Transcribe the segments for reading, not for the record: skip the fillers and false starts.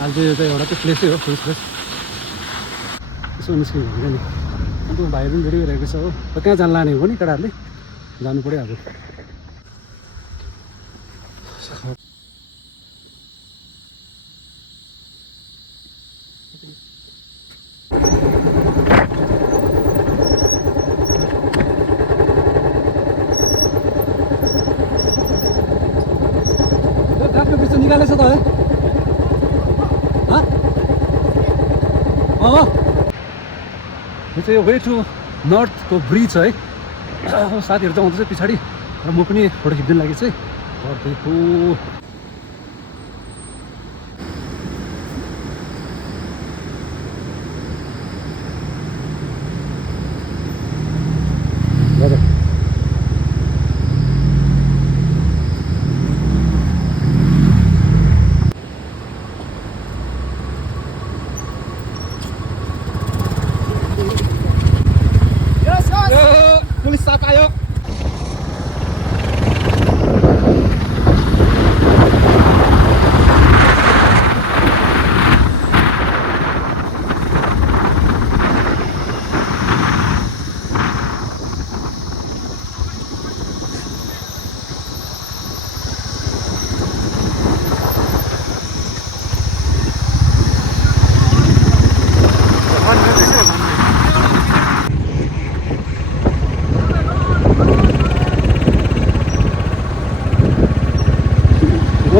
अहिले चाहिँ यो चाहिँ एउटा चाहिँ प्लेसै हो टुरिस्ट प्लेस। यसो निस्क्यौँ भनेर नि अन्त भाइहरू पनि रेडी भइरहेको छ हो। र कहाँ जान लाने हो नि केटाहरूले जानु पऱ्यो अब। गाडीको पिक्चर निकालेछ त है यो चाहिँ वे टु नर्थको ब्रिज है। साथीहरू चाहिँ आउँदैछ पछाडि र म पनि फोटो खिच्दिन लागि चाहिँ गर्दैछु। पुलिस साथ आयो।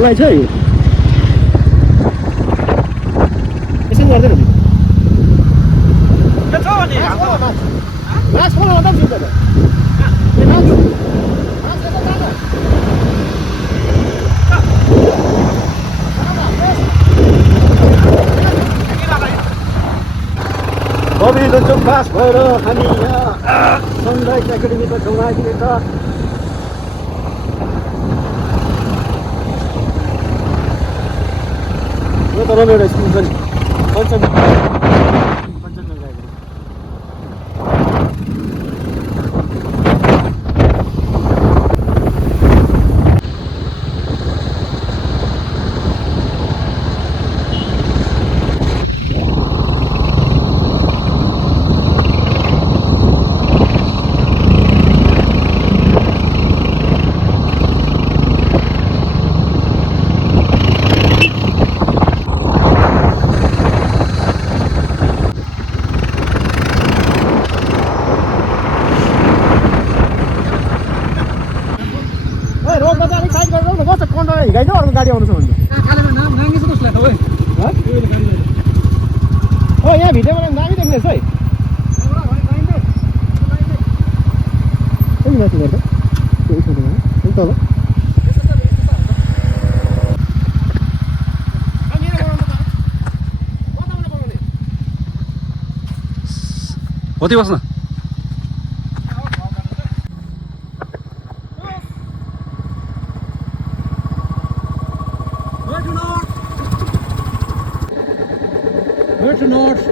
मलाई चाहिँ यसो गर्दैन नि के छ भने मास खोला त जित्छ त ए नाजु मास यसो जान बबिलो चोक पास भएर हामी यहाँ सनराइज एकाडेमीको छेउमा आइपुगेका छ। तर एउटा स्कुल छ नि कञ्चनजङ्घा हिँडाइदियो अर्को गाडी आउँछ भन्छ हो यहाँ भिडियोमा दामी देख्ने रहेछ है। माथि गर्दा तल होती बस्न Where to north?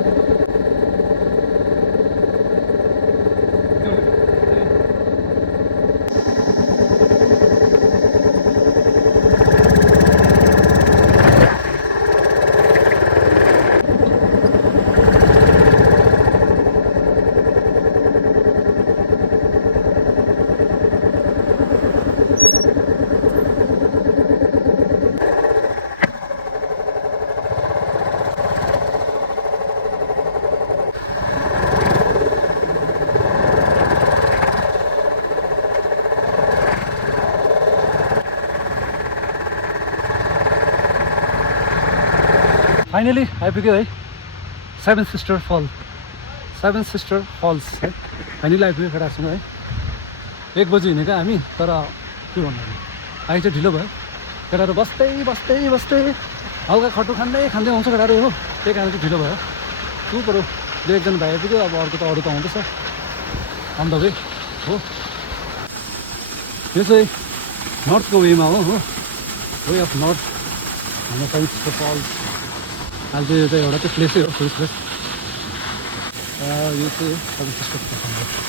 फाइनली आइपुग्यो है सेभेन सिस्टर फल्स है। फाइनली आइपुग्यो केटाहरूसँग है। 1 बजी हिँडेको हामी तर के भन्नु आइ चाहिँ ढिलो भयो। केटाहरू बस्दै हल्का खट्टु खाँदै आउँछ केटाहरू हो। त्यही कारण चाहिँ ढिलो भयो। तँ पऱ्यो जो एकजना भाइ आइपुग्यो अब अर्को त अरू त आउँदैछ अन द वे हो। यो चाहिँ नर्थको वेमा हो वे अफ नर्थ हाम्रो सेभेन सिस्टर फल्स। अहिले चाहिँ यो चाहिँ एउटा चाहिँ प्लेसै हो टुरिस्ट प्लेस। यो चाहिँ सेभेन सिस्टर फल्स।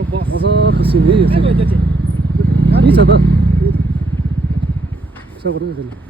मजाको सिन है यो चाहिँ यहीँ छ त यसो गर्दै त्यसले